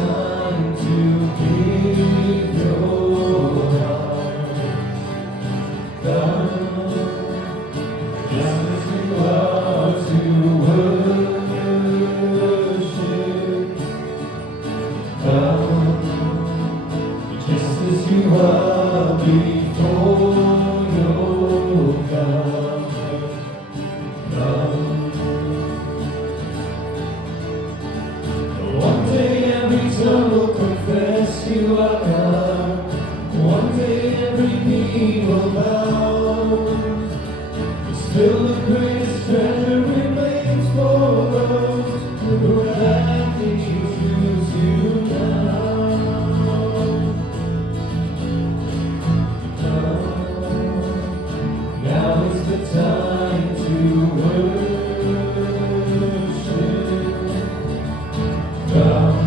time to give your heart. Come, just as you are to worship. Come, just as you are before your God. Come. One day every tongue will confess you are God. One day every knee will bow. Still the greatest treasure remains for those who gladly choose you now. Now is the time to worship. Come,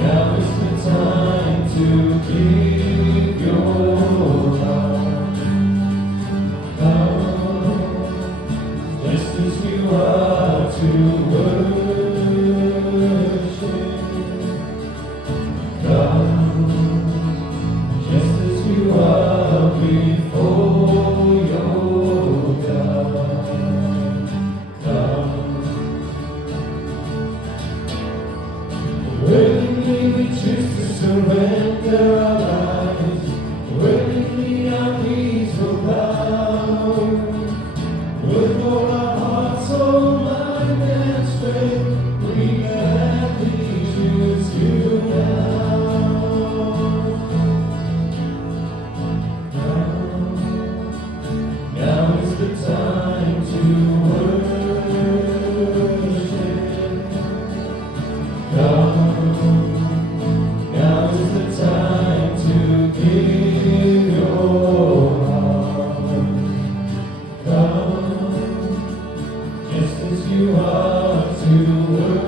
now is the time to give your heart. Come, just as you are to worship. Come, just as you are before your God. Come, willingly we choose to surrender our lives. Willingly our knees will bow. With all our heart, soul, mind, and strength, we gladly choose you now. Now is the time to worship. Come, now is the time to give your heart. Come, just as you are to worship.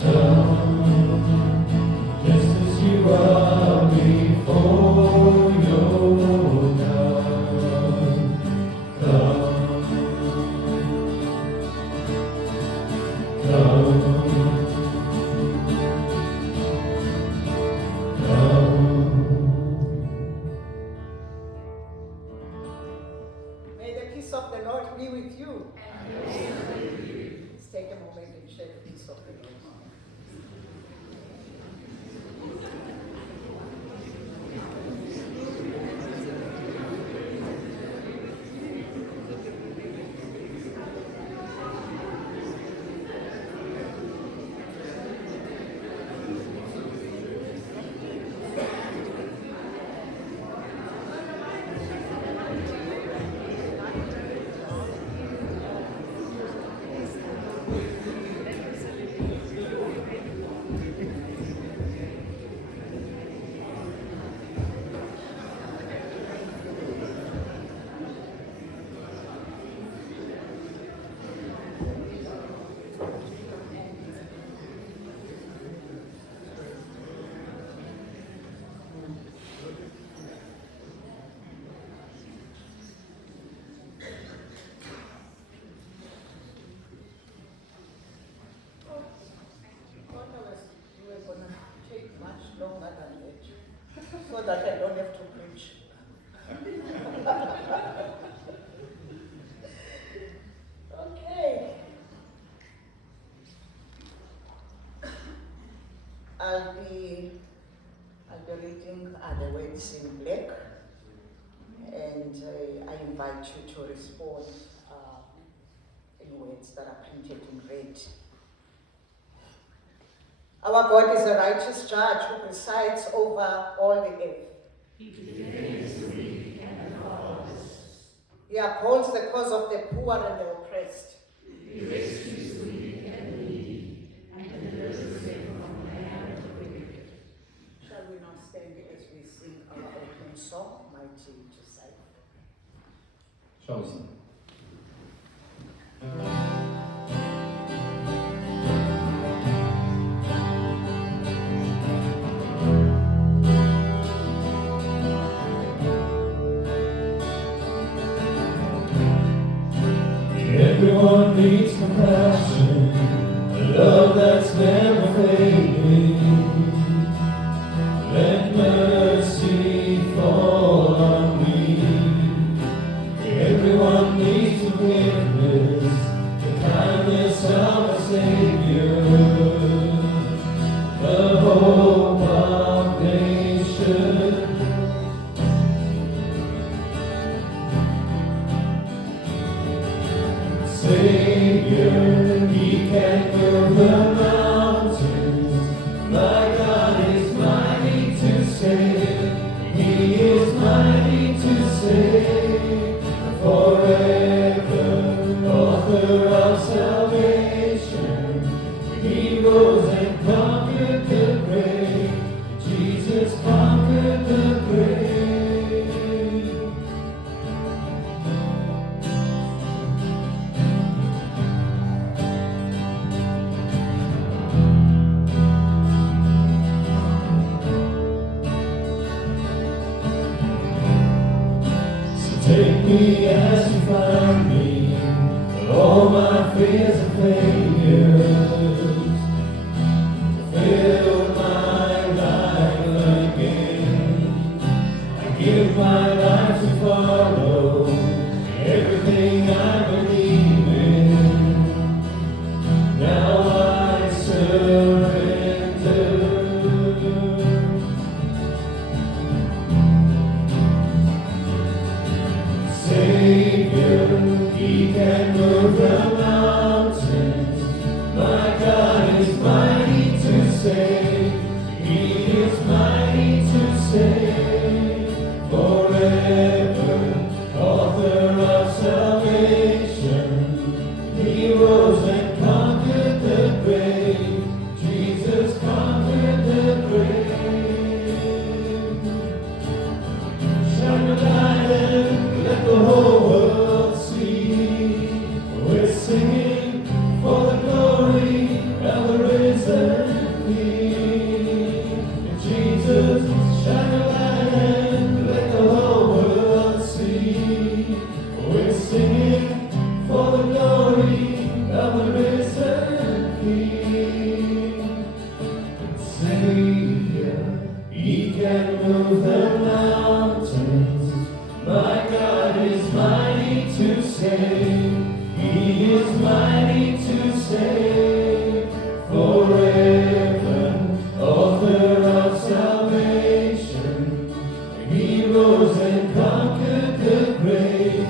Come, just as you are before your God. Come, come, come. May the peace of the Lord be with you. Let's take a moment and share the peace of the Lord. So that I don't have to preach. Okay. I'll be reading the words in black, and I invite you to respond in words that are printed in red. Our God is a righteous judge who presides over all the earth. He defends the weak and the fatherless. He upholds the cause of the poor and the oppressed. He rescues the weak and the needy and delivers them from the hand of the wicked. Shall we now stand as we sing our opening song, Mighty to Save? Chosen. Everyone needs compassion. hope of nations. Savior, He can move the mountains. My God is mighty to save. He is mighty to save. Forever, author of salvation. He rose and conquered the grave. Jesus conquered the grave. Take me as you find me, all my fears and failures. Fill my life again. I give my life to follow everything I believe in. Now I surrender. Savior, He can move the mountains. My God is mighty to save. He is mighty to save. Forever, author of salvation. He rose and conquered the grave. Jesus conquered the grave. Shine your light and let the whole world see. We're singing for the glory of the risen King. Jesus, shine your light and let the whole world see. We're singing for the glory of the risen King. Savior, He can move the mountains. My God is mighty to save. He is mighty to save. Forever, author of salvation. He rose and conquered the grave.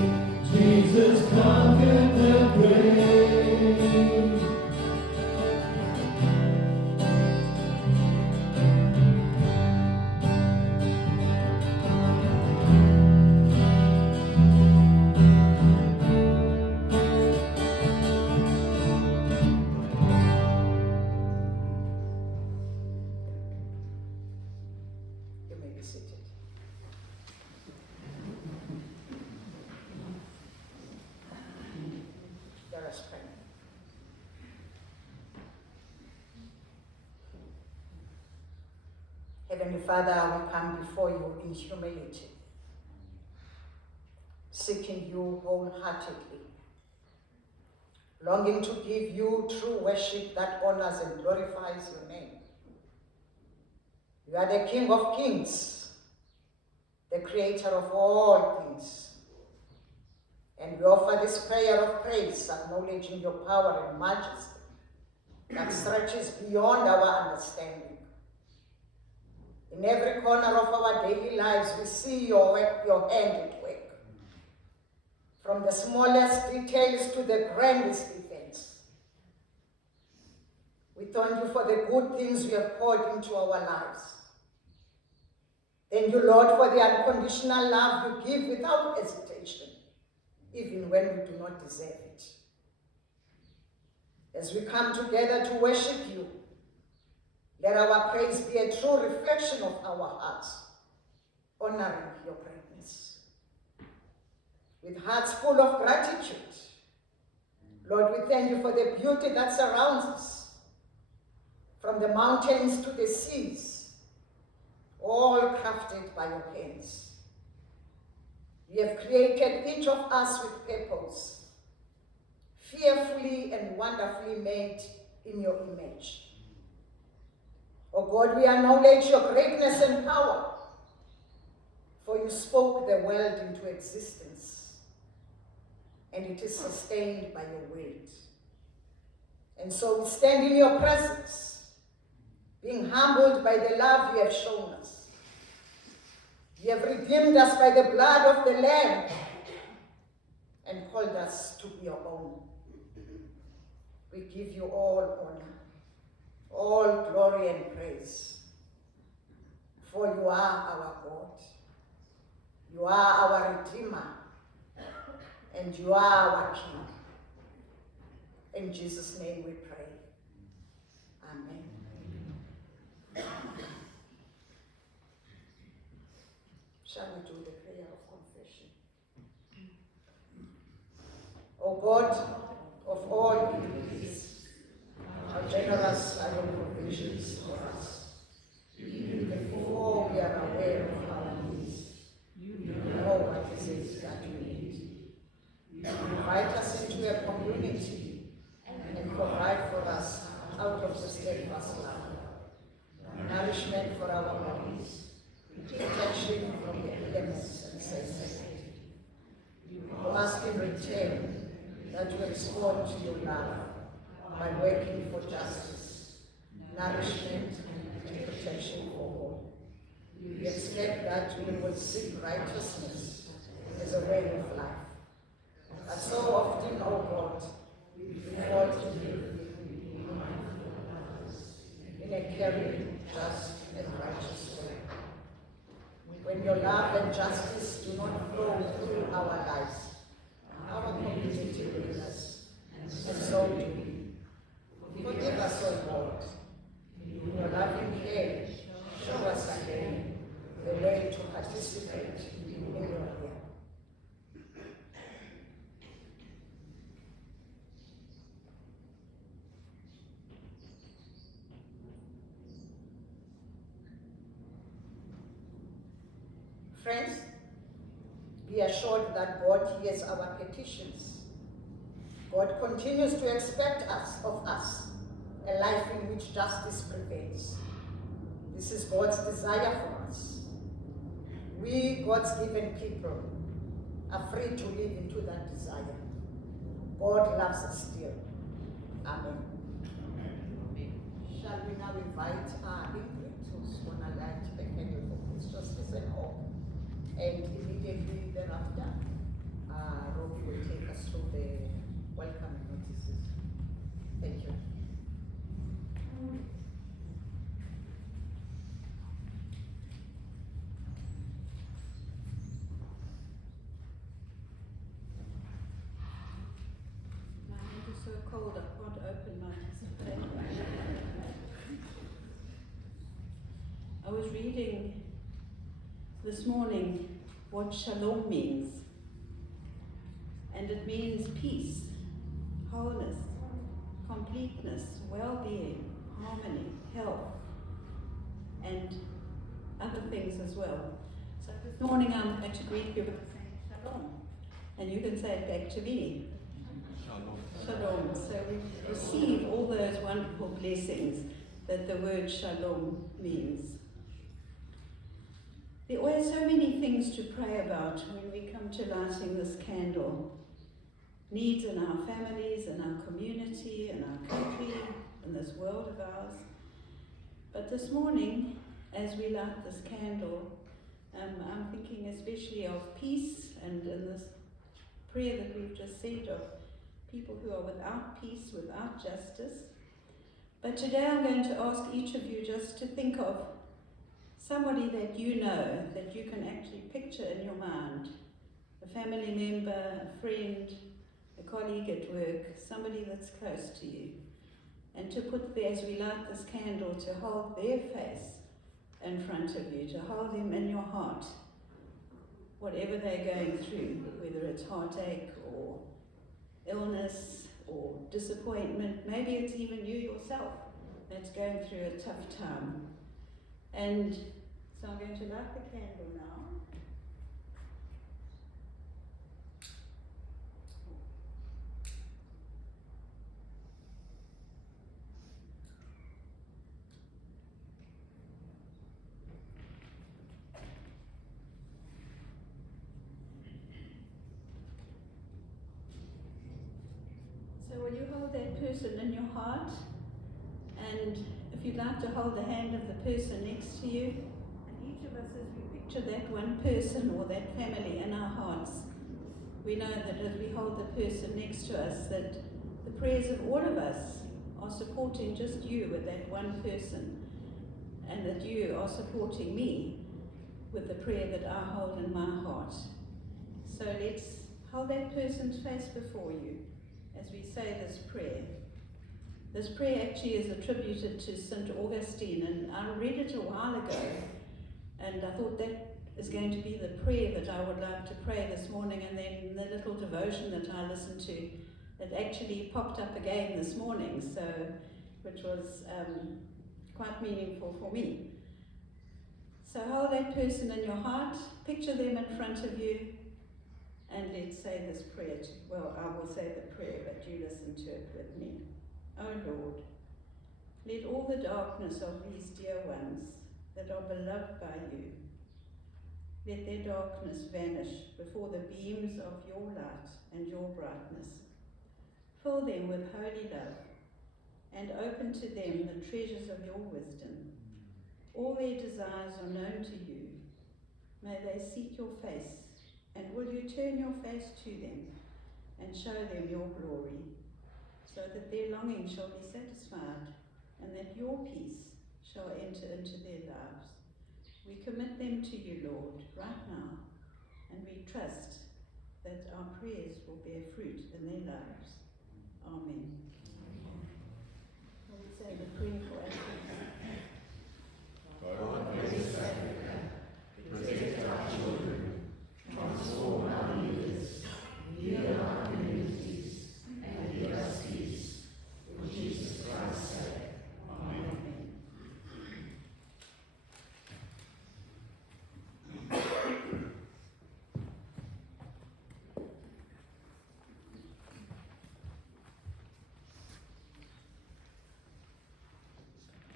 Jesus conquered the grave. You may be seated. Let us pray. Heavenly Father, we come before you in humility, seeking you wholeheartedly, longing to give you true worship that honors and glorifies your name. You are the King of Kings, the Creator of all things. And we offer this prayer of praise, acknowledging your power and majesty that stretches beyond our understanding. In every corner of our daily lives, we see your hand at work. From the smallest details to the grandest events. We thank you for the good things you have poured into our lives. Thank you, Lord, for the unconditional love you give without hesitation, even when we do not deserve it. As we come together to worship you, let our praise be a true reflection of our hearts, honoring your greatness. With hearts full of gratitude, Lord, we thank you for the beauty that surrounds us, from the mountains to the seas, all crafted by your hands. You have created each of us with purpose, fearfully and wonderfully made in your image. Oh God, we acknowledge your greatness and power, for you spoke the world into existence, and it is sustained by your word. And so we stand in your presence, being humbled by the love you have shown us. You have redeemed us by the blood of the Lamb and called us to be your own. We give you all honor, all glory and praise, for you are our God. You are our Redeemer, and you are our King. In Jesus' name we pray. Amen. Shall we do the prayer of confession? O God of all iniquities, how generous are your provisions for us. Even before we are aware of our needs, you know what it is that we need. You invite us into a community and provide for us out of the steadfast love, nourishment for our bodies, protection from the elements and safety. You ask in return that we respond to your love by working for justice, nourishment, and protection for all. We expect that we will seek righteousness as a way of life. But so often, O God, we fall to live in a caring, just, and righteous way. When your love and justice do not flow through our lives, our community leaders, and so do we. Forgive us, O God. In your loving care, show us again the way to participate in your will. Friends, be assured that God hears our petitions. God continues to expect of us a life in which justice prevails. This is God's desire for us. We, God's given people, are free to live into that desire. God loves us still. Amen. Shall we now invite Ingrid, who's going to light a candle for peace, justice, and hope? And immediately thereafter, Robbie will take us through the welcome notices. Thank you. My hand is so cold I can't open my piece of paper. I was reading this morning what shalom means. And it means peace, wholeness, completeness, well-being, harmony, health, and other things as well. So this morning I'm going to greet you by saying shalom. And you can say it back to me. Shalom. Shalom. So we receive all those wonderful blessings that the word shalom means. There are so many things to pray about when we come to lighting this candle. Needs in our families, in our community, in our country, in this world of ours. But this morning, as we light this candle, I'm thinking especially of peace, and in this prayer that we've just said, of people who are without peace, without justice. But today I'm going to ask each of you just to think of somebody that you know, that you can actually picture in your mind. A family member, a friend, a colleague at work, somebody that's close to you. And to put there, as we light this candle, to hold their face in front of you, to hold them in your heart, whatever they're going through, whether it's heartache or illness or disappointment, maybe it's even you yourself that's going through a tough time. And so I'm going to light the candle now. So will you hold that person in your heart? And if you'd like to hold the hand of the person next to you, and each of us, as we picture that one person or that family in our hearts, we know that as we hold the person next to us, that the prayers of all of us are supporting just you with that one person, and that you are supporting me with the prayer that I hold in my heart. So let's hold that person's face before you as we say this prayer. This prayer actually is attributed to St. Augustine, and I read it a while ago, and I thought that is going to be the prayer that I would like to pray this morning, and then the little devotion that I listened to, it actually popped up again this morning, so which was quite meaningful for me. So hold that person in your heart, picture them in front of you, and let's say this prayer. Well, I will say the prayer, but you listen to it with me. O Lord, let all the darkness of these dear ones that are beloved by you, let their darkness vanish before the beams of your light and your brightness. Fill them with holy love and open to them the treasures of your wisdom. All their desires are known to you. May they seek your face, and will you turn your face to them and show them your glory, so that their longing shall be satisfied, and that your peace shall enter into their lives. We commit them to you, Lord, right now, and we trust that our prayers will bear fruit in their lives. Amen. We'll say the prayer for Africa. God bless Africa, protect our children, transform our leaders, heal our communities, and give us peace. For Jesus Christ's sake. Amen.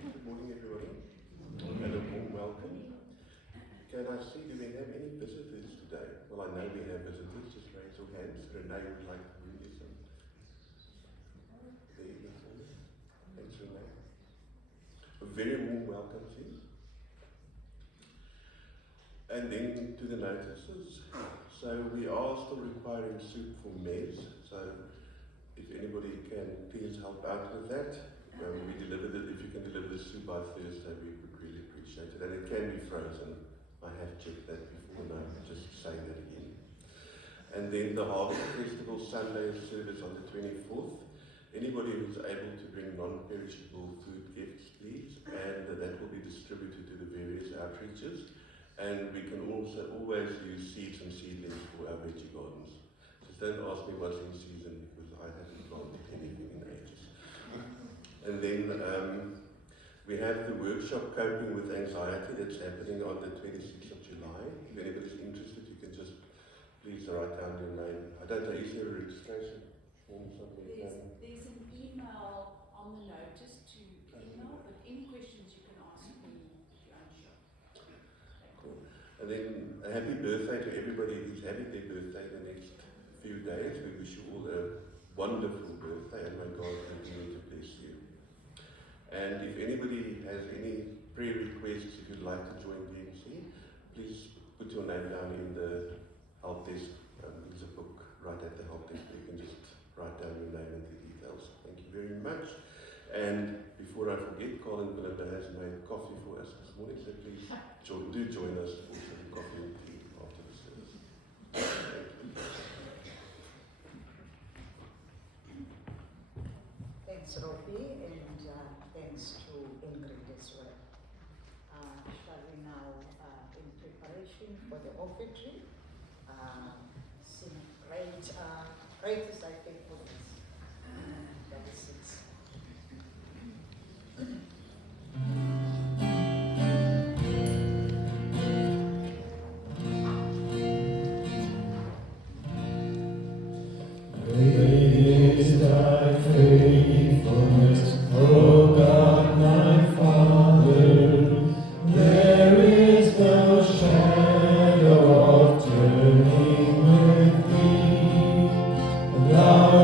Good morning, everybody. And a warm welcome. Can I see, do we have any visitors today? Well, I know we have visitors. Just raise your hands. Renee would like to bring you some. There you go. Thanks, Renee. A very warm welcome to you. And then to the notices. So we are still requiring soup for Mez. So if anybody can please help out with that. We delivered it. If you can deliver the soup by Thursday, we would really appreciate it. And it can be frozen. I have checked that before, and I'm just saying that again. And then the Harvest Festival Sunday service on the 24th. Anybody who's able to bring non-perishable food gifts, please, and that will be distributed to the various outreaches. And we can also always use seeds and seedlings for our veggie gardens. Just don't ask me what's in season, because I haven't planted anything in ages. And then we have the workshop Coping with Anxiety that's happening on the 26th of July. If anybody's interested, you can just please write down your name. I don't know, is there a registration form somewhere? There's an email on the notice to email, but any questions you can ask me if you're unsure. Cool. And then a happy birthday to everybody who's having their birthday the next few days. We wish you all a wonderful birthday, and may God continue to bless you. And if anybody has any prayer requests, if you'd like to join DMC, please put your name down in the help desk. There's a book right at the help desk where you can just write down your name and the details. Thank you very much. And before I forget, Colin Belinda has made coffee for us this morning, so please do join us for some coffee and tea after the service. Thank you. Thanks, Robbie, and thanks to Ingrid as well. Shall we now, in preparation for the offertory, sing great is thy faithfulness. That is it. Great is thy faithfulness, O God my Father. There is no shadow of turning with thee. Thou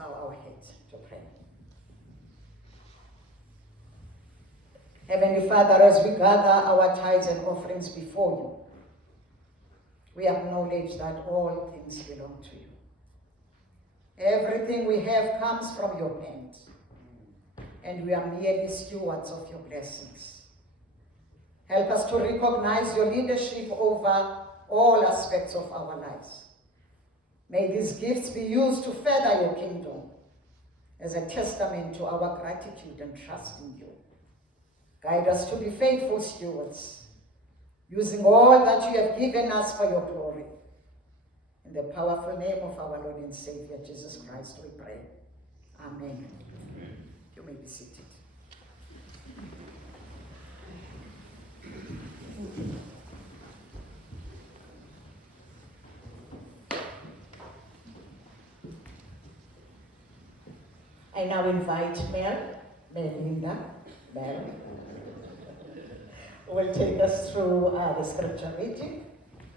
bow our heads to pray. Heavenly Father, as we gather our tithes and offerings before you, we acknowledge that all things belong to you. Everything we have comes from your hand, and we are merely stewards of your blessings. Help us to recognize your leadership over all aspects of our lives. May these gifts be used to further your kingdom as a testament to our gratitude and trust in you. Guide us to be faithful stewards, using all that you have given us for your glory. In the powerful name of our Lord and Savior, Jesus Christ, we pray. Amen. You may be seated. I now invite Melinda, will take us through the scripture reading,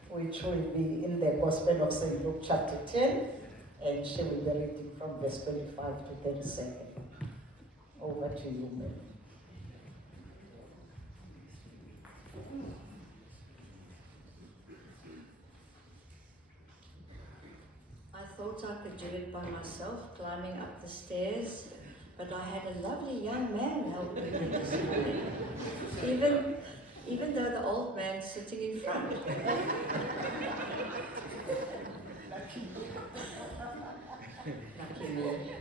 which will be in the Gospel of St. Luke chapter 10, and she will be reading from verse 25 to 37. Over to you, Mel. I thought I could do it by myself, climbing up the stairs, but I had a lovely young man helping me this morning, even though the old man's sitting in front. Lucky me.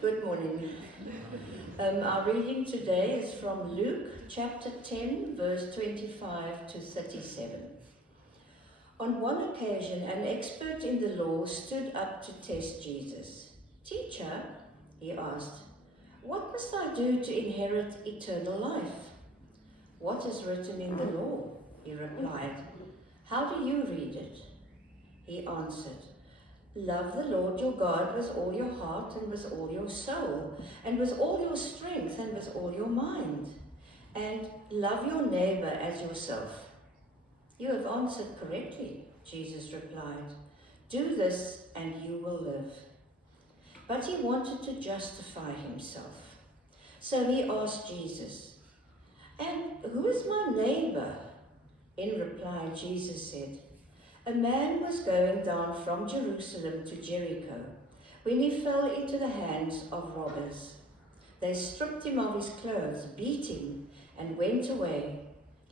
Good morning. Our reading today is from Luke chapter 10, verse 25 to 37. On one occasion, an expert in the law stood up to test Jesus. "Teacher," he asked, "what must I do to inherit eternal life?" "What is written in the law?" he replied. "How do you read it?" He answered, "Love the Lord your God with all your heart and with all your soul and with all your strength and with all your mind, and love your neighbor as yourself." "You have answered correctly," Jesus replied. "Do this and you will live." But he wanted to justify himself. So he asked Jesus, "And who is my neighbor?" In reply, Jesus said, "A man was going down from Jerusalem to Jericho when he fell into the hands of robbers. They stripped him of his clothes, beat him, and went away,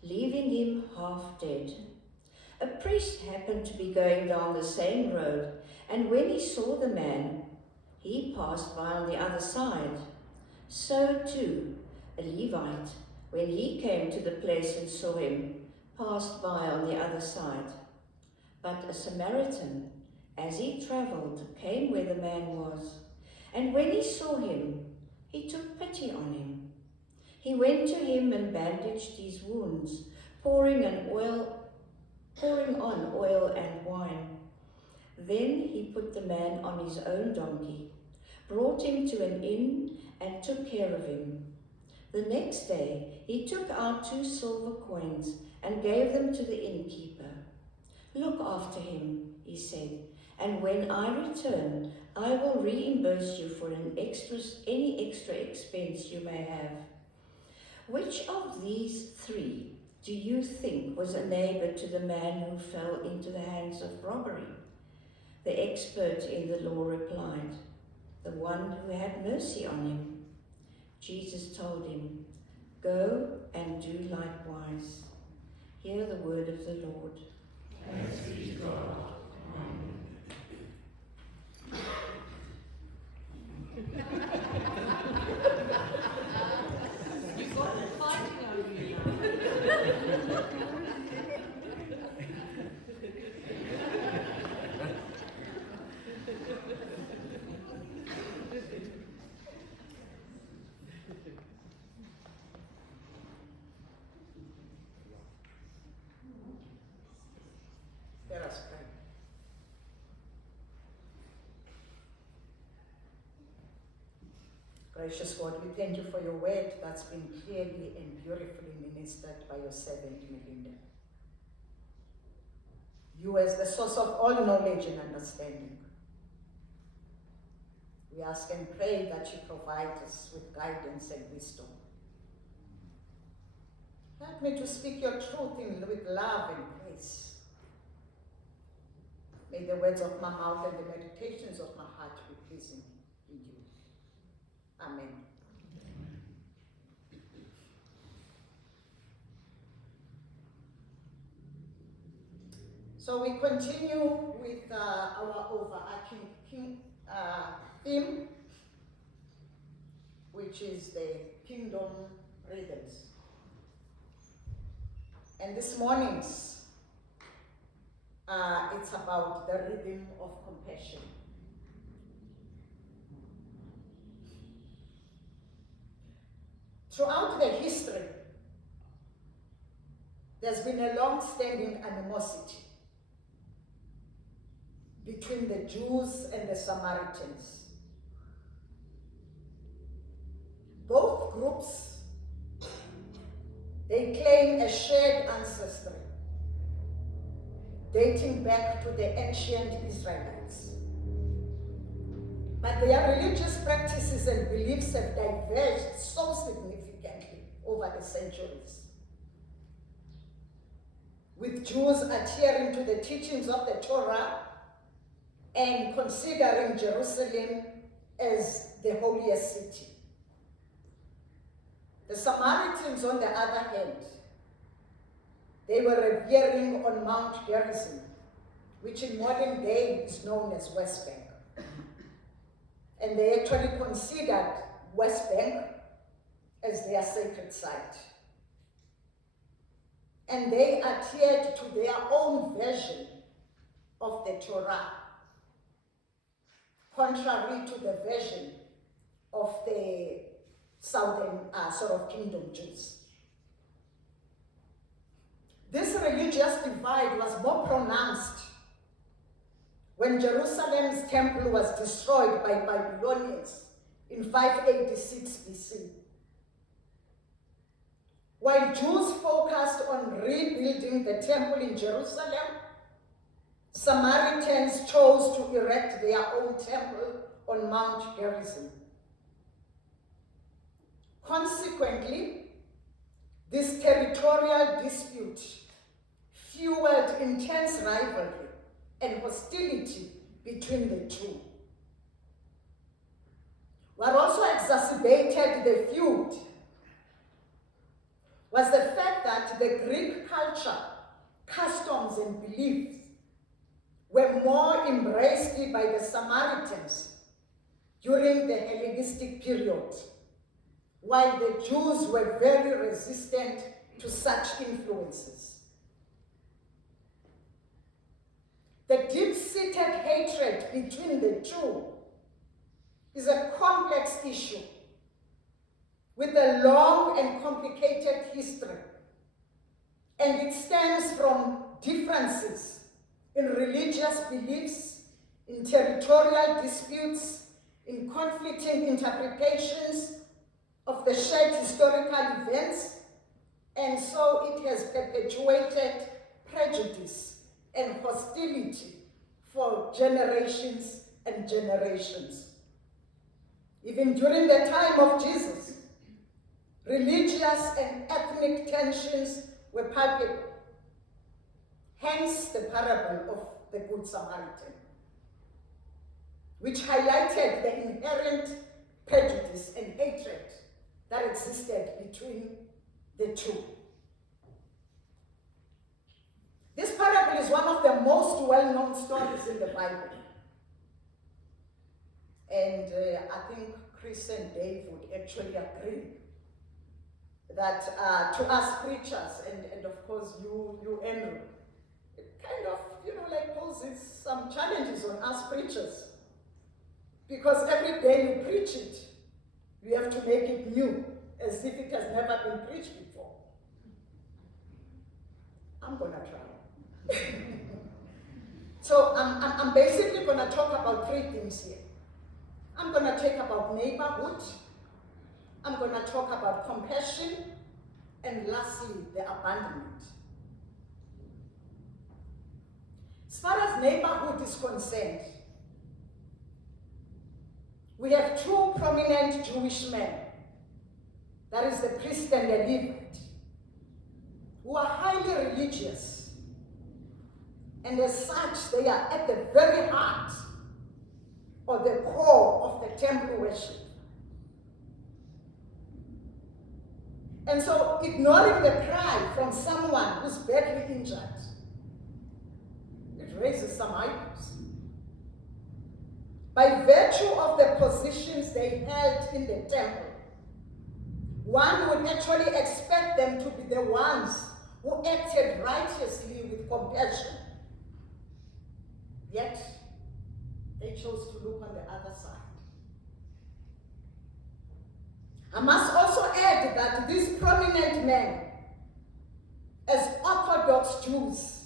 leaving him half dead. A priest happened to be going down the same road, and when he saw the man, he passed by on the other side. So too, a Levite, when he came to the place and saw him, passed by on the other side. But a Samaritan, as he travelled, came where the man was, and when he saw him, he took pity on him. He went to him and bandaged his wounds, pouring on oil and wine. Then he put the man on his own donkey, brought him to an inn, and took care of him. The next day he took out 2 silver coins and gave them to the innkeeper. "Look after him," he said, "and when I return, I will reimburse you for any extra expense you may have." Which of these 3 do you think was a neighbor to the man who fell into the hands of robbery? The expert in the law replied, "The one who had mercy on him." Jesus told him, "Go and do likewise." Hear the word of the Lord. Thanks be to God. Amen. You've got it fighting over you now. Let us pray. Gracious God, we thank you for your word that's been clearly and beautifully ministered by your servant Melinda. You as the source of all knowledge and understanding. We ask and pray that you provide us with guidance and wisdom. Help me to speak your truth with love and grace. May the words of my mouth and the meditations of my heart be pleasing in you. Amen. So we continue with our overarching theme, which is the kingdom rhythms. And this morning's, it's about the rhythm of compassion. Throughout the history, there's been a long-standing animosity between the Jews and the Samaritans. Both groups, they claim a shared ancestry dating back to the ancient Israelites. But their religious practices and beliefs have diverged so significantly over the centuries, with Jews adhering to the teachings of the Torah and considering Jerusalem as the holiest city. The Samaritans, on the other hand, they were revering on Mount Gerizim, which in modern day is known as West Bank. And they actually considered West Bank as their sacred site. And they adhered to their own version of the Torah, contrary to the version of the southern kingdom Jews. This religious divide was more pronounced when Jerusalem's temple was destroyed by Babylonians in 586 BC. While Jews focused on rebuilding the temple in Jerusalem, Samaritans chose to erect their own temple on Mount Gerizim. Consequently, this territorial dispute fueled intense rivalry and hostility between the two. What also exacerbated the feud was the fact that the Greek culture, customs, and beliefs were more embraced by the Samaritans during the Hellenistic period, while the Jews were very resistant to such influences. The deep-seated hatred between the two is a complex issue with a long and complicated history, and it stems from differences in religious beliefs, in territorial disputes, in conflicting interpretations of the shared historical events, and so it has perpetuated prejudice and hostility for generations and generations. Even during the time of Jesus, religious and ethnic tensions were palpable. Hence the parable of the Good Samaritan, which highlighted the inherent prejudice and hatred that existed between the two. This parable is one of the most well-known stories in the Bible. And I think Chris and Dave would actually agree that to us preachers, and of course you Andrew, it kind of, poses some challenges on us preachers. Because every day you preach it, you have to make it new, as if it has never been preached before. I'm gonna try. So I'm basically gonna talk about three things here. I'm gonna talk about neighborhood, I'm gonna talk about compassion, and lastly, the abandonment. As far as neighborhood is concerned, we have two prominent Jewish men. That is the priest and the Levite, who are highly religious. And as such, they are at the very heart or the core of the temple worship. And so, ignoring the cry from someone who's badly injured, it raises some eyebrows. By virtue of the positions they held in the temple, one would actually expect them to be the ones who acted righteously with compassion. Yet, they chose to look on the other side. I must also add that these prominent men, as Orthodox Jews,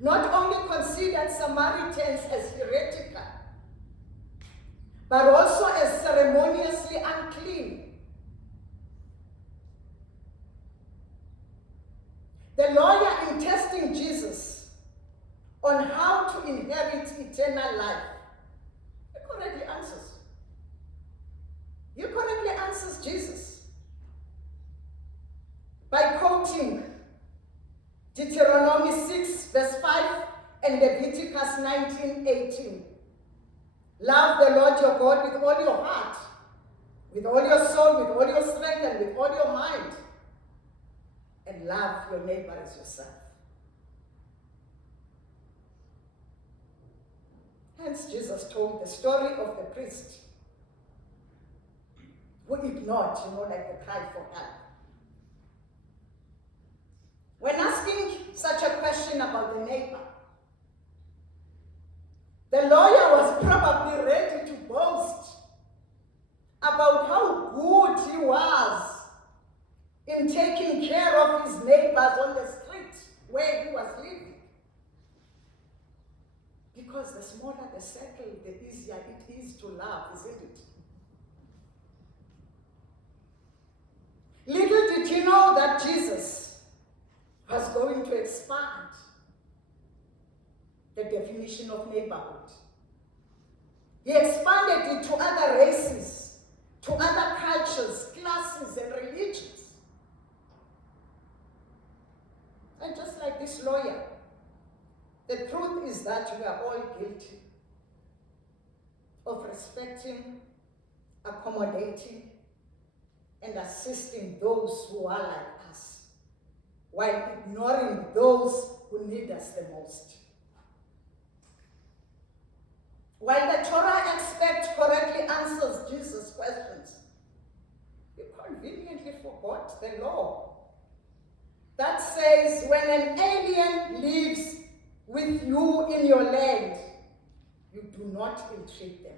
not only considered Samaritans as heretical, but also as ceremoniously unclean. The lawyer in testing Jesus on how to inherit eternal life, he correctly answers. He correctly answers Jesus by quoting Deuteronomy 6 verse 5 and Leviticus 19:18. Love the Lord your God with all your heart, with all your soul, with all your strength, and with all your mind. And love your neighbor as yourself. Hence, Jesus told the story of the priest who ignored, like the cry for help. When asking such a question about the neighbor, the lawyer was probably ready to boast about how good he was in taking care of his neighbors on the street where he was living. Because the smaller the circle, the easier it is to love, isn't it? Little did you know that Jesus was going to expand the definition of neighborhood. He expanded it to other races, to other cultures, classes, and religions. And just like this lawyer, the truth is that we are all guilty of respecting, accommodating, and assisting those who are like us, while ignoring those who need us the most. While the Torah aspect correctly answers Jesus' questions, you conveniently forgot the law that says when an alien lives with you in your land, you do not ill-treat them.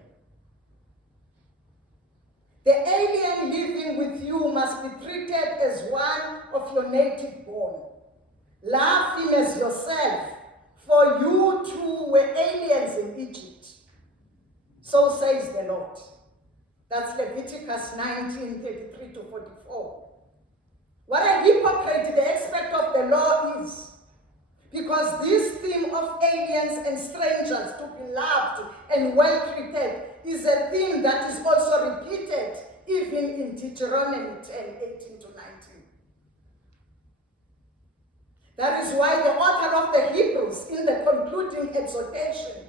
The alien living with you must be treated as one of your native born. Love him as yourself, for you too were aliens in Egypt. So says the Lord. That's Leviticus 19:33-44. What a hypocrite the aspect of the law is. Because this theme of aliens and strangers to be loved and well treated is a theme that is also repeated even in Deuteronomy 10:18-19. That is why the author of the Hebrews in the concluding exhortation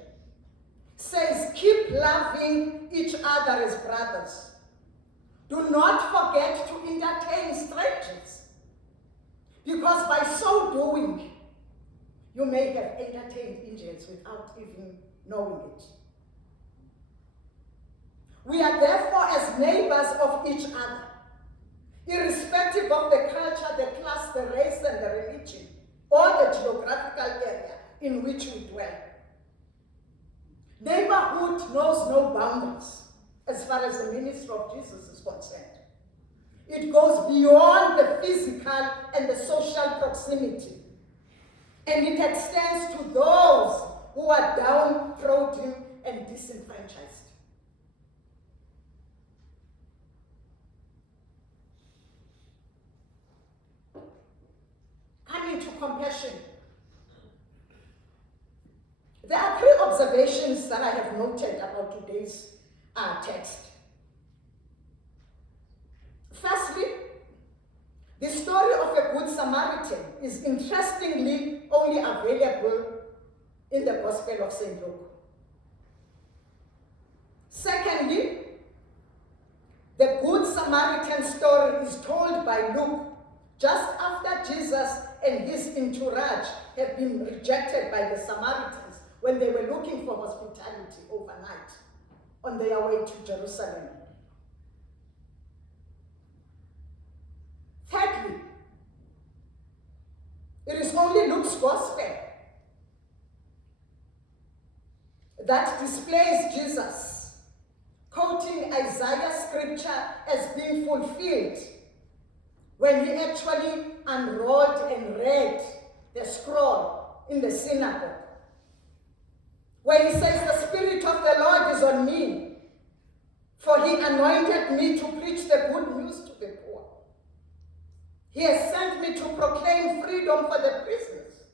says, keep loving each other as brothers. Do not forget to entertain strangers, because by so doing, you may have entertained angels without even knowing it. We are therefore as neighbors of each other, irrespective of the culture, the class, the race, and the religion, or the geographical area in which we dwell. Neighborhood knows no boundaries as far as the ministry of Jesus is concerned. It goes beyond the physical and the social proximity, and it extends to those who are downtrodden and disenfranchised. Coming to compassion, there are three observations that I have noted about today's our text. Firstly, the story of a Good Samaritan is interestingly only available in the Gospel of St. Luke. Secondly, the Good Samaritan story is told by Luke just after Jesus and his entourage have been rejected by the Samaritans when they were looking for hospitality overnight on their way to Jerusalem. Thirdly, it is only Luke's Gospel that displays Jesus quoting Isaiah's scripture as being fulfilled when he actually unrolled and read the scroll in the synagogue, where he says, "The Spirit of the Lord is on me, for he anointed me to preach the good news to the poor. He has sent me to proclaim freedom for the prisoners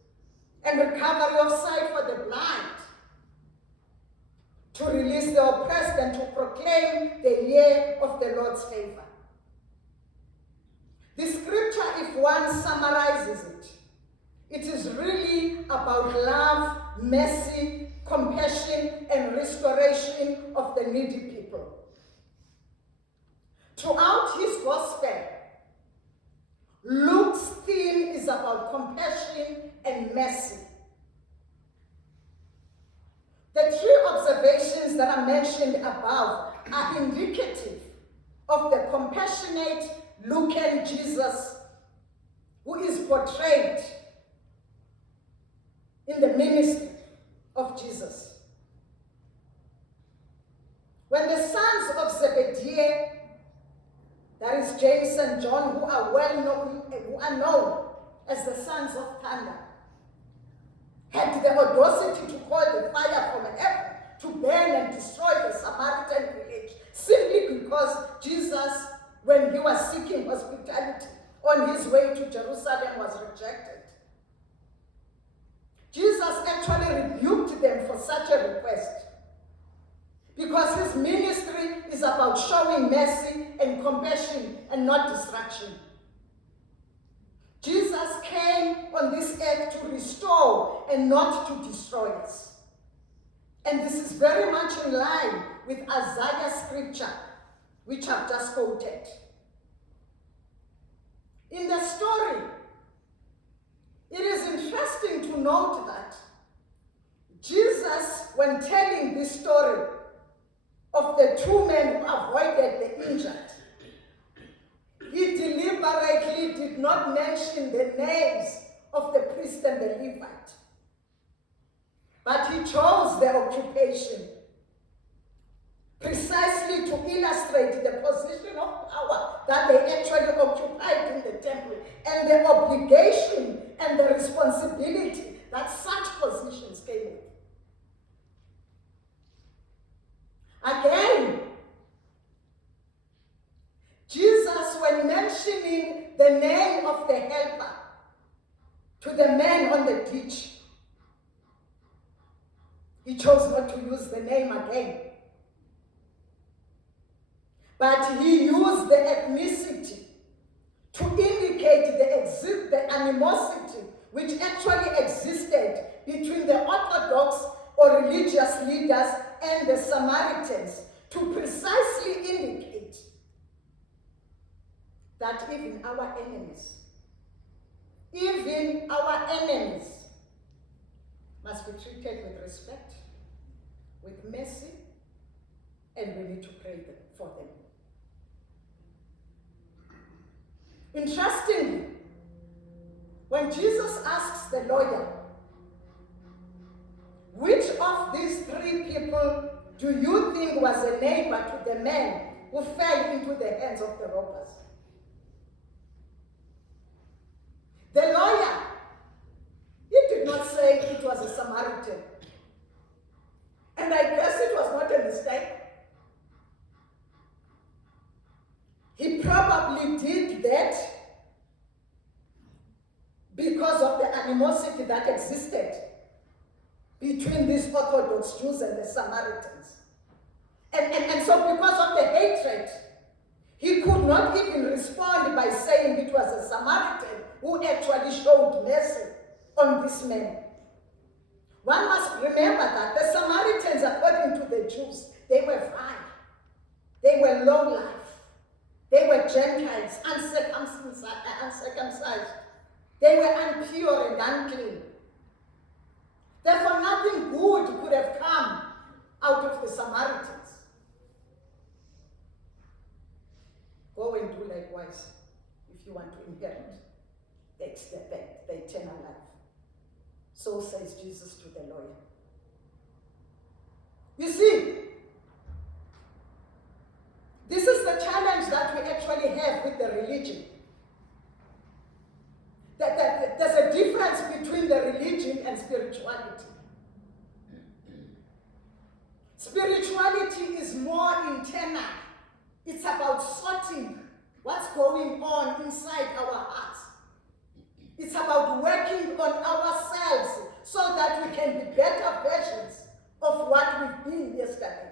and recovery of sight for the blind, to release the oppressed and to proclaim the year of the Lord's favor." The scripture, if one summarizes it, it is really about love, mercy, compassion, and restoration of the needy people. Throughout his gospel, Luke's theme is about compassion and mercy. The three observations that are mentioned above are indicative of the compassionate Lucan Jesus who is portrayed in the ministry of Jesus. When the sons of Zebedee, that is James and John, who are known as the sons of Thandi, had the audacity to call the fire from heaven to burn and destroy the Samaritan village, simply because Jesus, when he was seeking hospitality on his way to Jerusalem, was rejected. Jesus actually rebuked them for such a request, because his ministry is about showing mercy and compassion and not destruction. Jesus came on this earth to restore and not to destroy us. And this is very much in line with Isaiah's scripture, which I've just quoted. In the story, it is interesting to note that Jesus, when telling this story of the two men who avoided the injured, he deliberately did not mention the names of the priest and the Levite, but he chose their occupation precisely to illustrate the position of power that they actually occupied in the temple and the obligation and the responsibility that such positions came with. Again, Jesus, when mentioning the name of the helper to the man on the ditch, he chose not to use the name again. But he used the ethnicity to indicate the animosity which actually existed between the Orthodox or religious leaders and the Samaritans, to precisely indicate that even our enemies must be treated with respect, with mercy, and we need to pray for them. Interestingly, when Jesus asks the lawyer, "Which of these three people do you think was a neighbor to the man who fell into the hands of the robbers?" The lawyer, he did not say it was a Samaritan. And I guess it was not a mistake. He probably did that because of the animosity that existed between these Orthodox Jews and the Samaritans. And so because of the hatred, he could not even respond by saying it was a Samaritan who actually showed mercy on this man. One must remember that the Samaritans, according to the Jews, they were vile. They were low life. They were Gentiles, uncircumcised. They were impure and unclean. Therefore, nothing good could have come out of the Samaritans. Go and do likewise if you want to inherit the eternal life. So says Jesus to the lawyer. You see, this is the challenge that we actually have with the religion. That there's a difference between the religion and spirituality. Spirituality is more internal. It's about sorting what's going on inside our hearts. It's about working on ourselves so that we can be better versions of what we've been yesterday.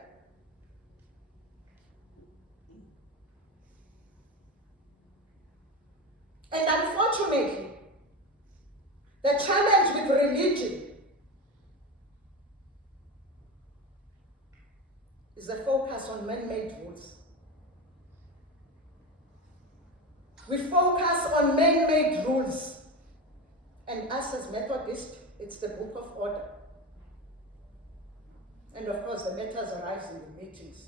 And unfortunately, the challenge with religion is a focus on man-made rules. We focus on man-made rules. And us as Methodists, it's the book of order. And of course, the matters arise in the meetings.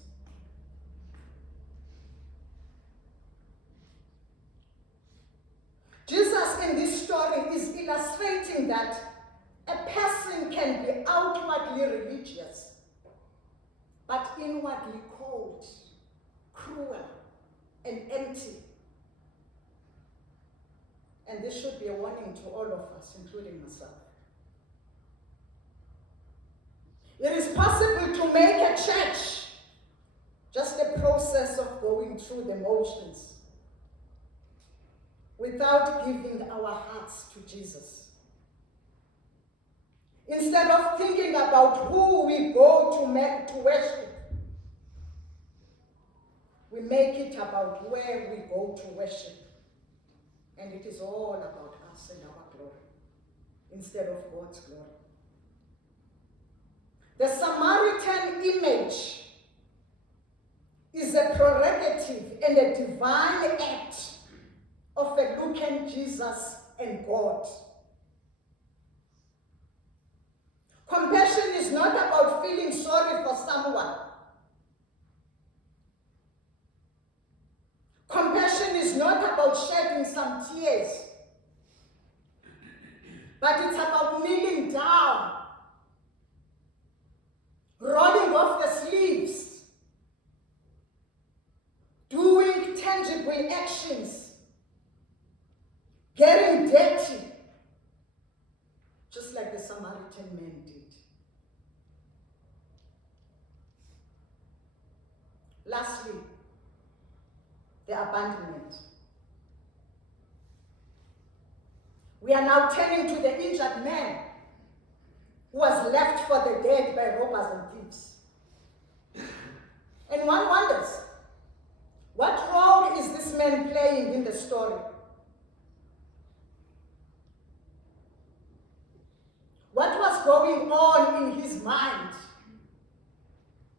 Jesus in this story is illustrating that a person can be outwardly religious, but inwardly cold, cruel, and empty. And this should be a warning to all of us, including myself. It is possible to make a church just a process of going through the motions without giving our hearts to Jesus. Instead of thinking about who we go to worship, we make it about where we go to worship. And it is all about us and our glory, instead of God's glory. The Samaritan image is a prerogative and a divine act of a looking Jesus and God. Compassion is not about feeling sorry for someone. Compassion is not about shedding some tears, but it's about kneeling down, rolling off the sleeves, doing tangible actions, getting dirty, just like the Samaritan man did. Lastly, the abandonment. We are now turning to the injured man who was left for the dead by robbers and thieves. And one wonders, what role is this man playing in the story? What was going on in his mind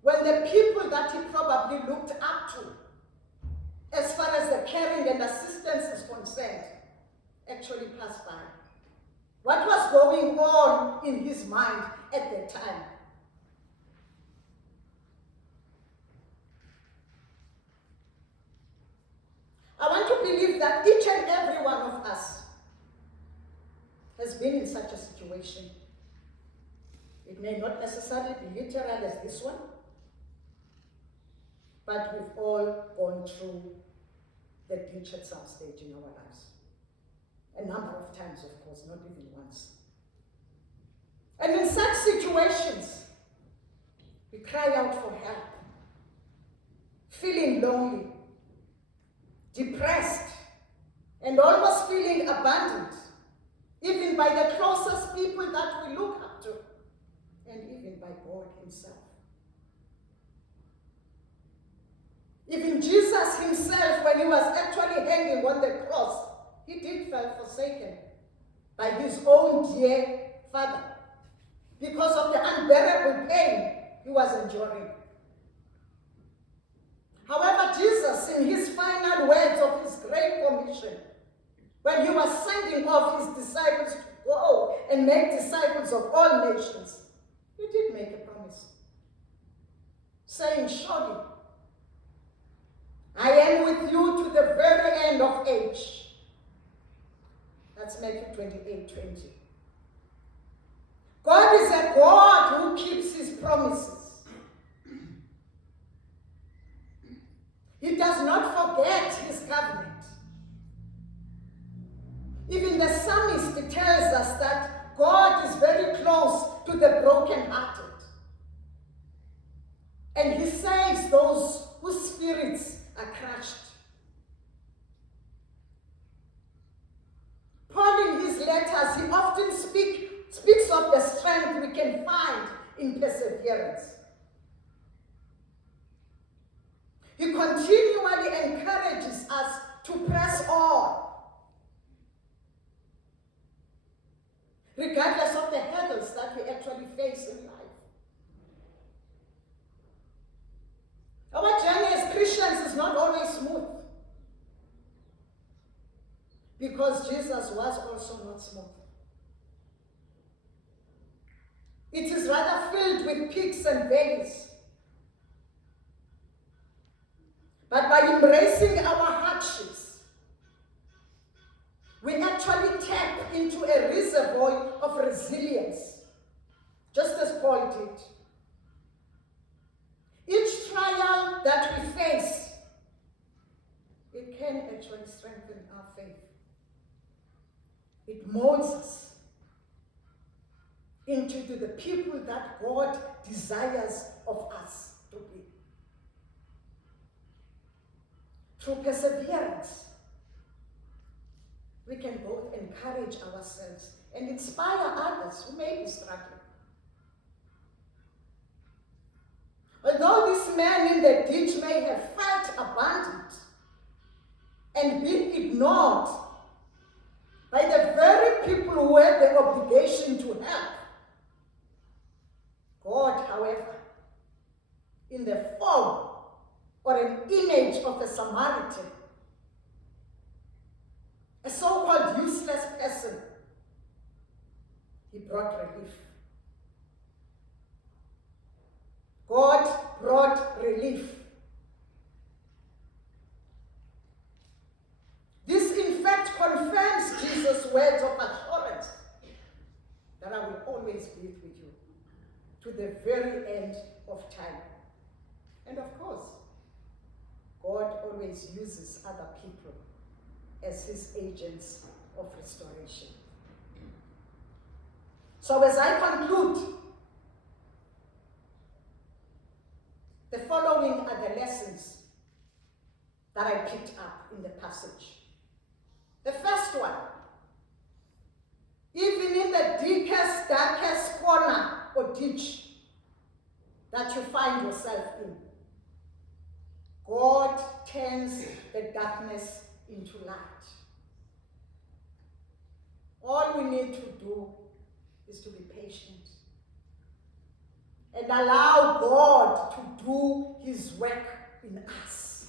when the people that he probably looked up to, as far as the caring and assistance is concerned, actually passed by? What was going on in his mind at that time? I want to believe that each and every one of us has been in such a situation. It may not necessarily be literal as this one, but we've all gone through the ditch at some stage in our lives. A number of times, of course, not even once. And in such situations, we cry out for help, feeling lonely, depressed, and almost feeling abandoned, even by the closest people that we look up to, and even by God himself. Jesus himself, when he was actually hanging on the cross, he did feel forsaken by his own dear Father because of the unbearable pain he was enduring. However, Jesus, in his final words of his great commission, when he was sending off his disciples to go and make disciples of all nations, he did make a promise, saying, surely, I am with you to the very end of age. That's Matthew 28:20. God is a God who keeps his promises. He does not forget his covenant. Even the psalmist tells us that God is very close to the brokenhearted. And he saves those whose spirits are crushed. Paul, in his letters, he often speaks of the strength we can find in perseverance. He continually encourages us to press on, regardless of the hurdles that we actually face in life. Our journey as Christians is not always smooth, because Jesus was also not smooth. It is rather filled with peaks and valleys. But by embracing our hardships, we actually tap into a reservoir of resilience, just as Paul did. Each trial that we face, it can actually strengthen our faith. It molds us into the people that God desires of us to be. Through perseverance, we can both encourage ourselves and inspire others who may be struggling. Although this man in the ditch may have felt abandoned and been ignored by the very people who had the obligation to help, God, however, in the form or an image of a Samaritan, a so-called useless person, he brought relief. God brought relief. This, in fact, confirms Jesus' words of assurance that I will always be with you to the very end of time. And of course, God always uses other people as his agents of restoration. So as I conclude, the following are the lessons that I picked up in the passage. The first one, even in the deepest, darkest corner or ditch that you find yourself in, God turns the darkness into light. All we need to do is to be patient and allow God to do his work in us.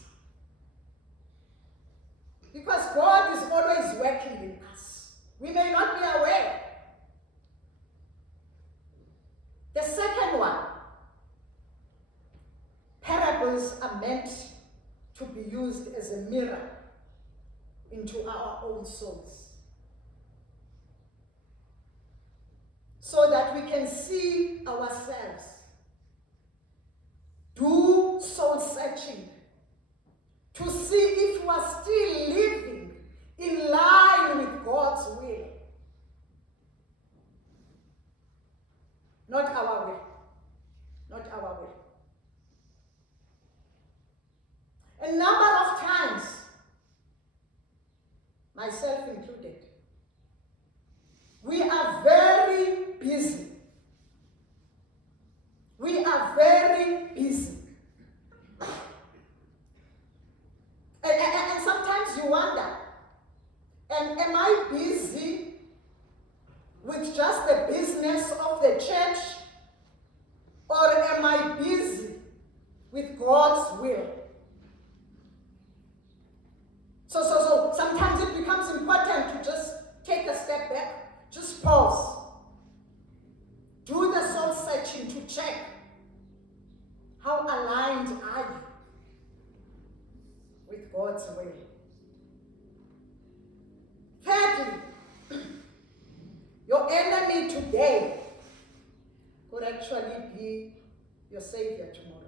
Because God is always working in us. We may not be aware. The second one, parables are meant to be used as a mirror into our own souls, so that we can see ourselves, do soul searching, to see if we are still living in line with God's will. Not our will. Not our will. A number of times, myself included, we are very busy. We are very busy. with God's will. So sometimes it becomes important to just take a step back, just pause. Do the soul searching to check how aligned are you with God's will. Thirdly, your enemy today could actually be your savior tomorrow.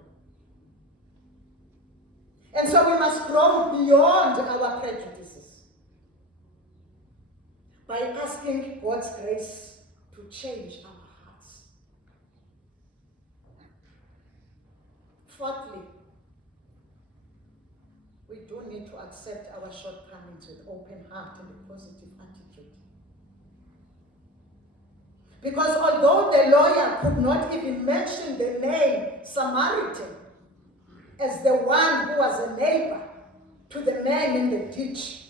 And so we must grow beyond our prejudices by asking God's grace to change our hearts. Fourthly, we do need to accept our shortcomings with open heart and a positive attitude. Because although the lawyer could not even mention the name Samaritan as the one who was a neighbor to the man in the ditch,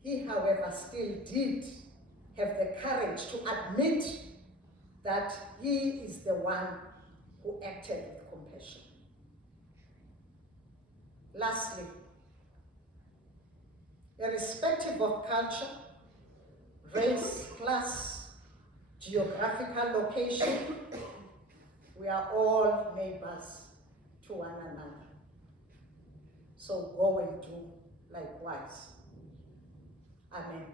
he, however, still did have the courage to admit that he is the one who acted with compassion. Lastly, irrespective of culture, race, class, geographical location, we are all neighbors to one another. So go and do likewise. Amen.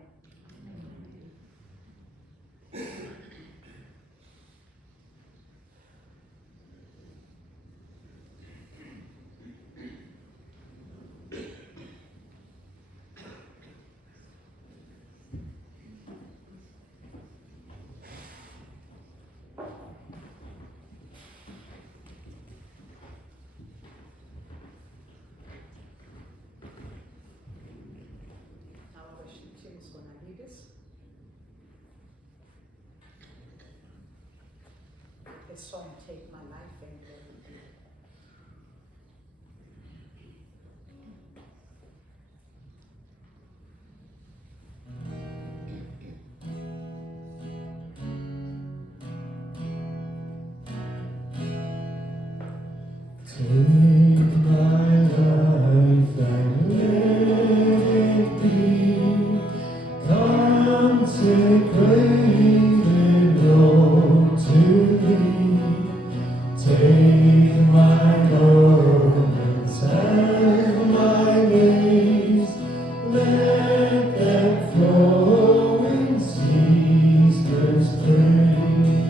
The song Take My Life and Let It Be. Take my life and let it be consecrated, Lord, to Thee. Take my moments and my days, let them flow in ceaseless praise.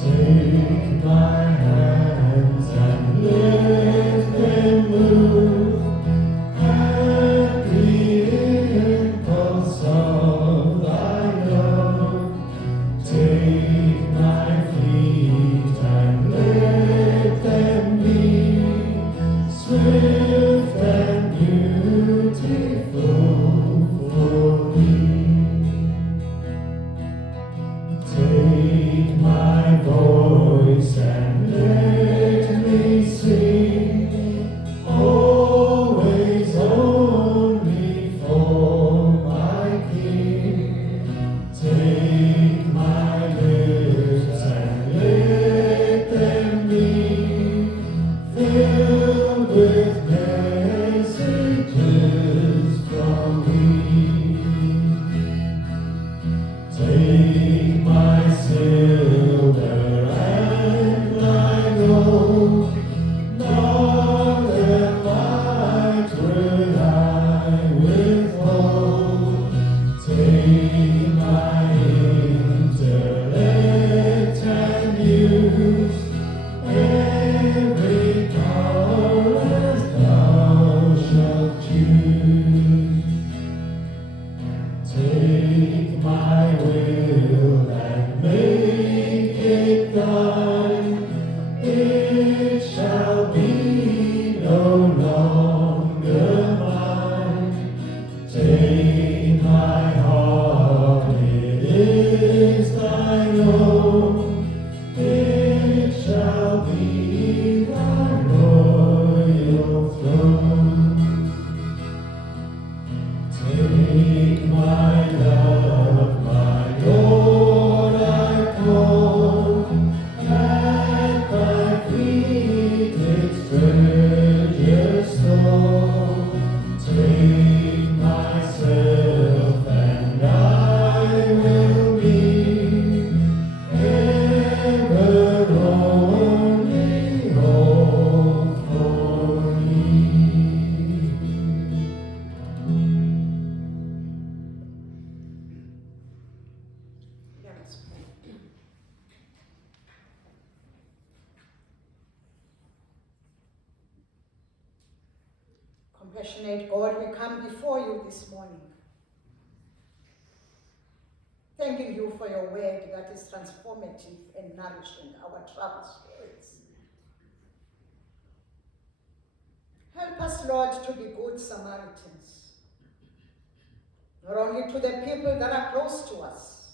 Take my hands and let them move at the impulse of Thy love. Take my feet and let them be swift and beautiful for Thee. Take my voice and Compassionate God, we come before you this morning, thanking you for your word that is transformative and nourishing our troubled spirits. Help us, Lord, to be good Samaritans, not only to the people that are close to us,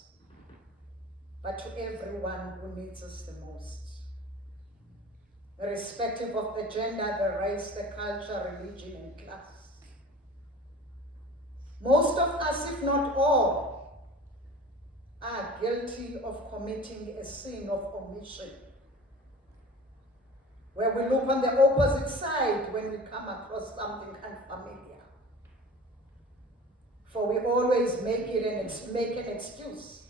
but to everyone who needs us the most, irrespective of the gender, the race, the culture, religion, and class. Most of us, if not all, are guilty of committing a sin of omission, where we look on the opposite side when we come across something unfamiliar. For we always make an excuse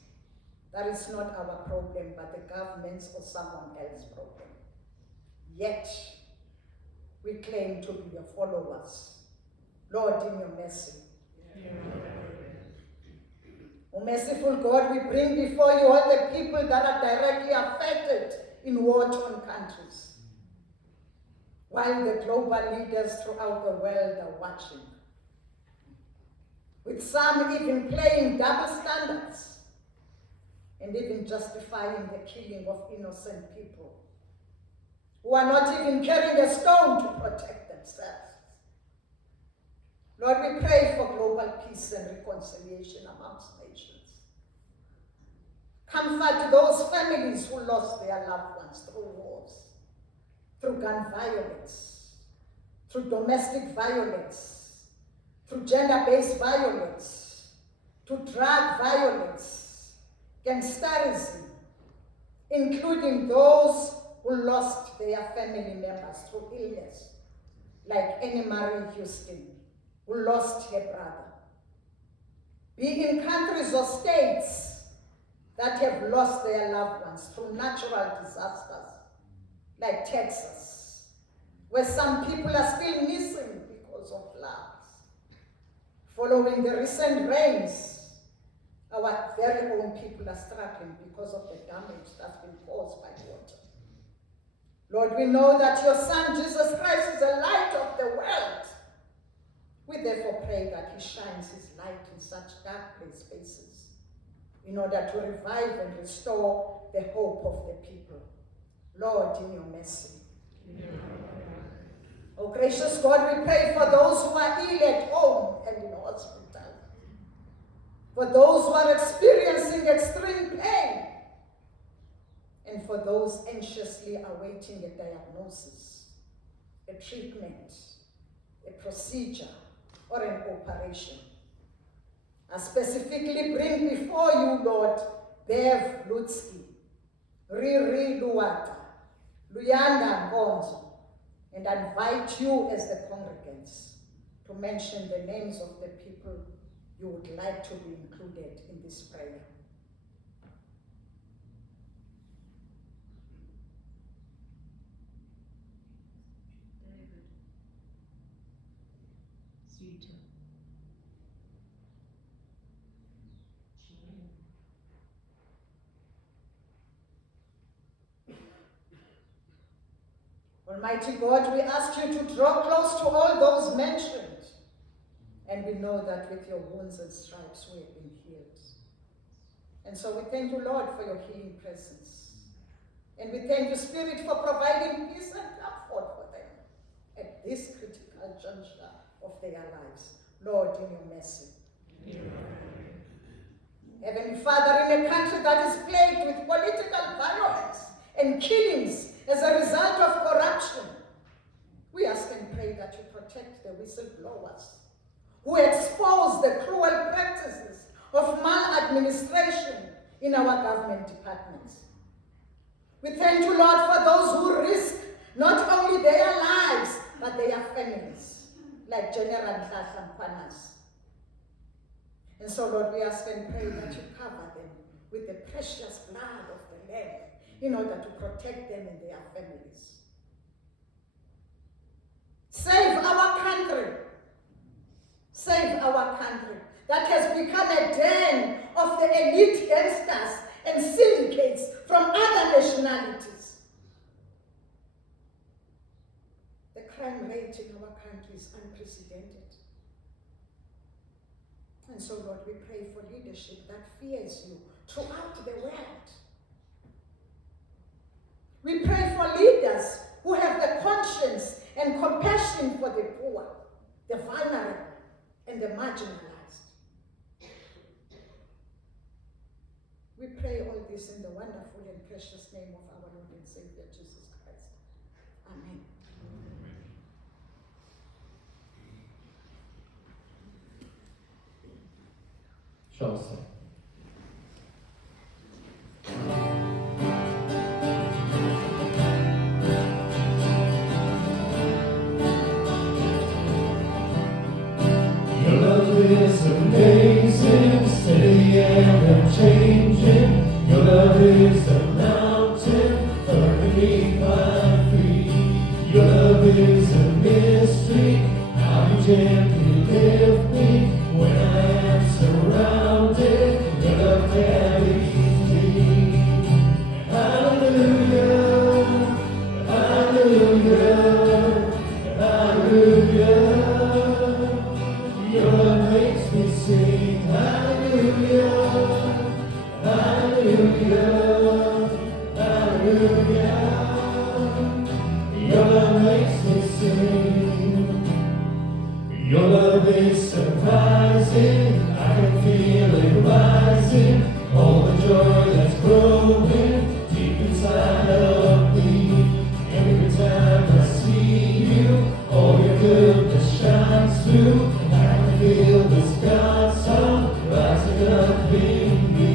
that is not our problem, but the government's or someone else's problem. Yet, we claim to be your followers. Lord, in your mercy. O merciful God, we bring before you all the people that are directly affected in war-torn countries, while the global leaders throughout the world are watching, with some even playing double standards and even justifying the killing of innocent people who are not even carrying a stone to protect themselves. Lord, we pray for global peace and reconciliation amongst nations. Comfort those families who lost their loved ones through wars, through gun violence, through domestic violence, through gender-based violence, through drug violence, gangsterism, including those who lost their family members through illness, like Annie Marie Houston, who lost her brother. Be in countries or states that have lost their loved ones through natural disasters, like Texas, where some people are still missing because of floods. Following the recent rains, our very own people are struggling because of the damage that's been caused by water. Lord, we know that your Son, Jesus Christ, is the light of the world. We therefore pray that he shines his light in such dark spaces in order to revive and restore the hope of the people. Lord, in your mercy. Oh, gracious God, we pray for those who are ill at home and in hospital, for those who are experiencing extreme pain, and for those anxiously awaiting a diagnosis, a treatment, a procedure, or an operation. I specifically bring before you, Lord, Bev Lutsky, Riri Luata, Luyanda Nkonzo, and I invite you as the congregants to mention the names of the people you would like to be included in this prayer. Almighty God, we ask you to draw close to all those mentioned. And we know that with your wounds and stripes we have been healed. And so we thank you, Lord, for your healing presence. And we thank you, Spirit, for providing peace and comfort for them at this critical juncture of their lives. Lord, in your mercy. Amen. Heavenly Father, in a country that is plagued with political violence and killings as a result of corruption, we ask and pray that you protect the whistleblowers who expose the cruel practices of maladministration in our government departments. We thank you, Lord, for those who risk not only their lives, but their families, like General Nkonzo. And so, Lord, we ask and pray that you cover them with the precious blood of the Lamb in order to protect them and their families. Save our country. Save our country that has become a den of the elite gangsters and syndicates from other nationalities. The crime rate in our country is unprecedented. And so, Lord, we pray for leadership that fears you throughout the world. We pray for leaders who have the conscience and compassion for the poor, the vulnerable, and the marginalized. We pray all this in the wonderful and precious name of our Lord and Savior, Jesus Christ. Amen. Shall say. Your love is amazing, steady and unchanging. Your love is a mountain firm beneath my feet. Your love is a mystery, how you gently lift me when I am surrounded. Your love carries me. Hallelujah, hallelujah, hallelujah. Your love makes me sing. Hallelujah, hallelujah, hallelujah. Your love makes me sing. Your love is surprising, I can feel it rising. All the joy that's growing deep inside of me. Every time I see you, all your goodness shines through. I can feel this God's sun rising up in me.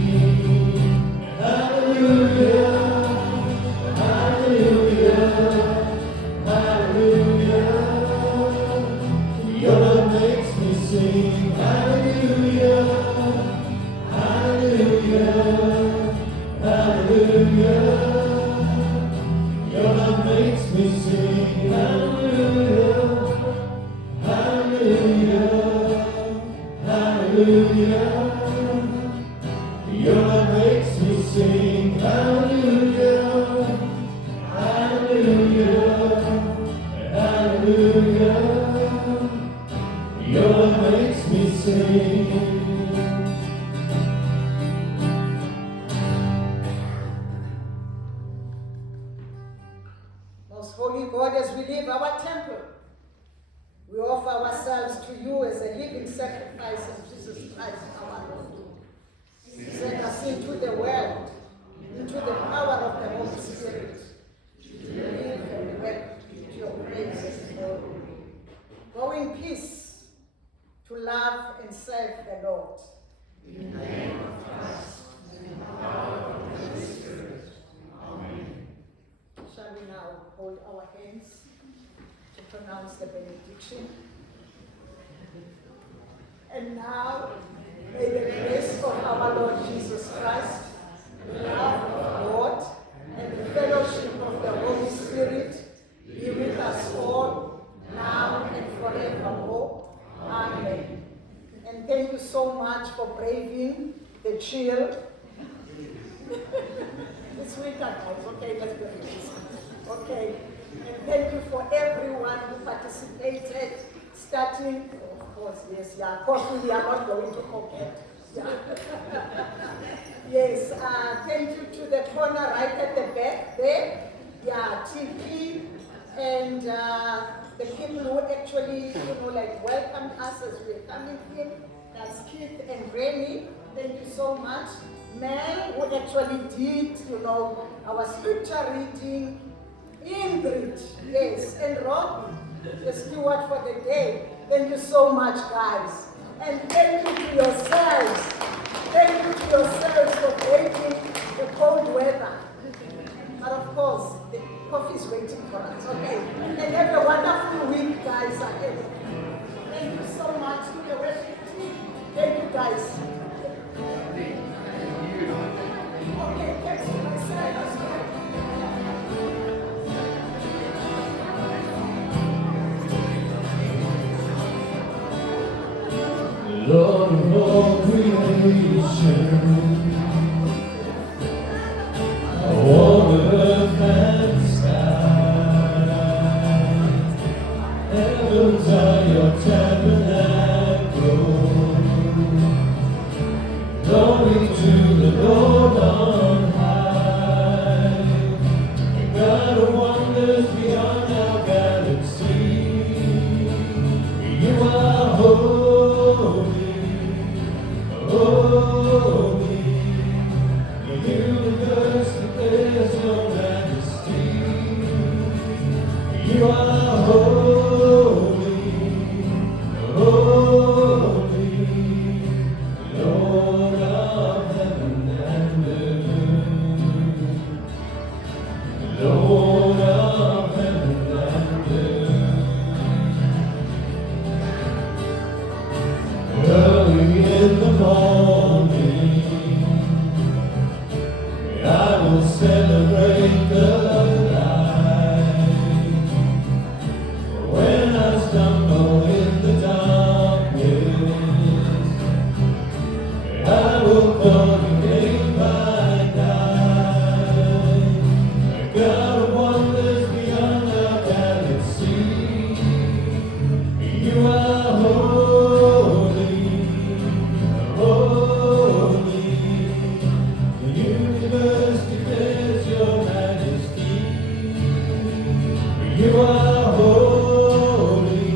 Hallelujah, hallelujah, hallelujah. Your love makes me sing. Hallelujah, hallelujah, hallelujah. Your love makes me sing. Hallelujah, hallelujah, hallelujah. Your love makes me sing. Hallelujah, hallelujah, hallelujah. Your love makes me sing. Most holy God, as we leave our temple, we offer ourselves to you as a living sacrifice of Jesus Christ, our Lord. Send us into the world, into the power of the Holy Spirit, to live and work to your praise and glory. Go in peace to love and serve the Lord. In the name of Christ and the power of the Holy Spirit. Amen. Shall we now hold our hands to pronounce the benediction? And now, may the grace of our Lord Jesus Christ, the love of God, and the fellowship of the Holy Spirit be with us all, now and forevermore. Amen. And thank you so much for braving the chill. It's winter, guys. Okay, let's do this. Okay. And thank you for everyone who participated, starting, of course, yes, yeah, coffee, we are not going to forget. Yeah. Yes, thank you to the corner right at the back there. Yeah, TP and the people who actually, welcomed us as we were coming in. That's Keith and Remy. Thank you so much. Mel, who actually did, our scripture reading. Ingrid, yes, and Robbie, the steward for the day. Thank you so much, guys. And thank you to yourselves. Thank you to yourselves for braving the cold weather. But of course, the coffee is waiting for us, okay? And have a wonderful week, guys, ahead. Thank you so much to the worship team. Thank you, guys. Okay, thanks to myself as well. Lord of all creation, all the earth and sky, You are holy, holy, Lord of heaven and earth, Lord of heaven and earth. Early in the morning, I will celebrate the light. When I stumble in the darkness, I will call your name by night. A God of wonders beyond our galaxy, you are holy, holy. The universe declares your majesty. You are holy,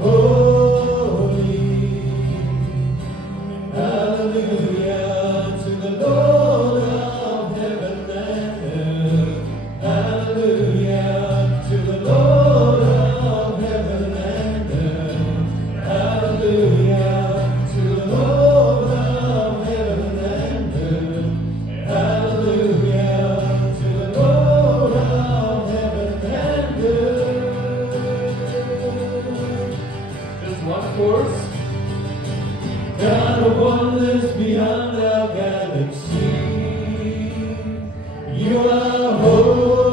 holy. Hallelujah to the Lord of heaven and earth. Hallelujah to the Lord of heaven and earth. Hallelujah to the Lord of heaven and earth. Hallelujah to the Lord of heaven and earth. Just one chorus. God of wonders beyond our galaxy, you are holy.